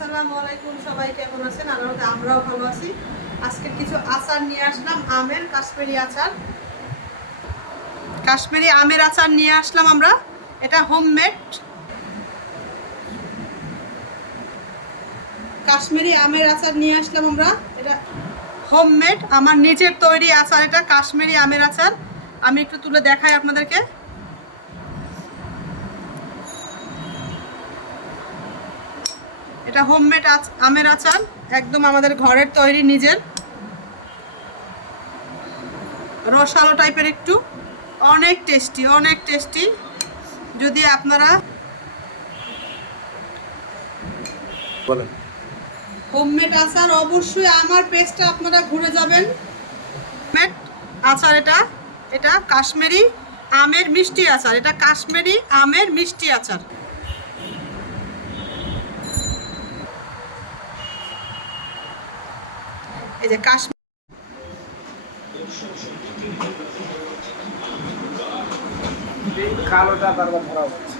আসসালামু আলাইকুম, সবাই কেমন আছেন? আমরাও ভালো আছি। আজকে কিছু আচার নিয়ে আসলাম, আমের কাশ্মীরি আচার। কাশ্মীরি আমের আচার নিয়ে আসলাম আমরা। এটা হোমমেড কাশ্মীরি আমের আচার নিয়ে আসলাম আমরা। এটা হোমমেড, আমার নিজের তৈরি আচার। এটা কাশ্মীরি আমের আচার। আমি একটু তুলে দেখাই আপনাদেরকে। এটা হোমমেড আমের আচার, একদম আমাদের ঘরের তৈরি, নিজের, রসালো টাইপের একটু। অনেক টেস্টি, অনেক টেস্টি। যদি আপনারা বলেন হোমমেড আচার, অবশ্যই আমার পেজটা আপনারা ঘুরে যাবেন। হোমমেড আচার এটা। এটা কাশ্মীরি আমের মিষ্টি আচার। এটা কাশ্মীরি আমের মিষ্টি আচার। এই যে কাশ্মীর কালোটা তারপর ধরা হচ্ছে।